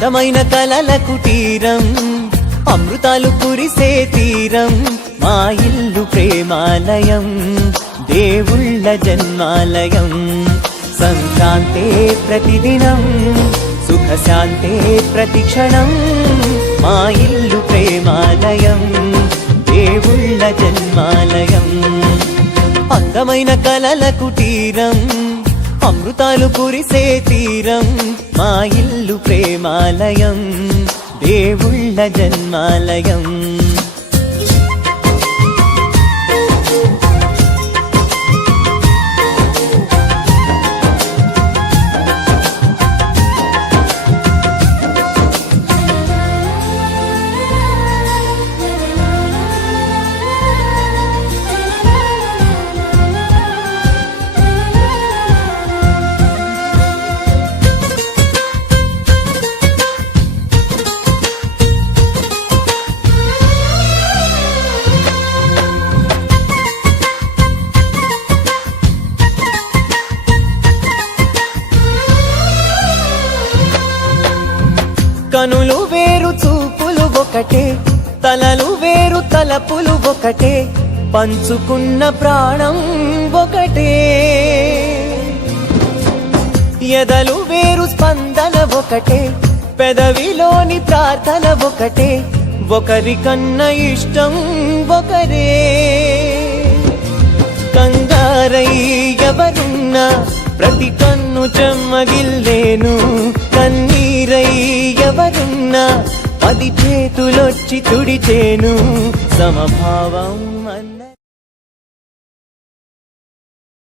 అందమైన కలల కుటీరం, అమృతాలు కురిసే తీరం, మా ఇల్లు ప్రేమాలయం, దేవుళ్ళ జన్మాలయం. సంక్రాంతే ప్రతిదినం, సుఖశాంతే ప్రతిక్షణం, మా ఇల్లు ప్రేమాలయం, దేవుళ్ళ జన్మాలయం. అందమైన కలల కుటీరం, అమృతాలు కురిసే తీరం, మా ఇల్లు ప్రేమాలయం, దేవుళ్ళ జన్మాలయం. కనులు వేరు చూపులు ఒకటే, తలలు వేరు తలపులు ఒకటే, పంచుకున్న ప్రాణం ఒకటే. ఎదలు వేరు స్పందన ఒకటే, పెదవిలోని ప్రార్థన ఒకటే, ఒకరికన్నా ఇష్టం ఒకరే. కంగారై ఎవరున్నా ప్రతి కన్ను చెమ్మగిల్లేను, కన్నీరై ఎవరున్నా 10 చేతులొచ్చి తుడిచేను. సమభావం అన్న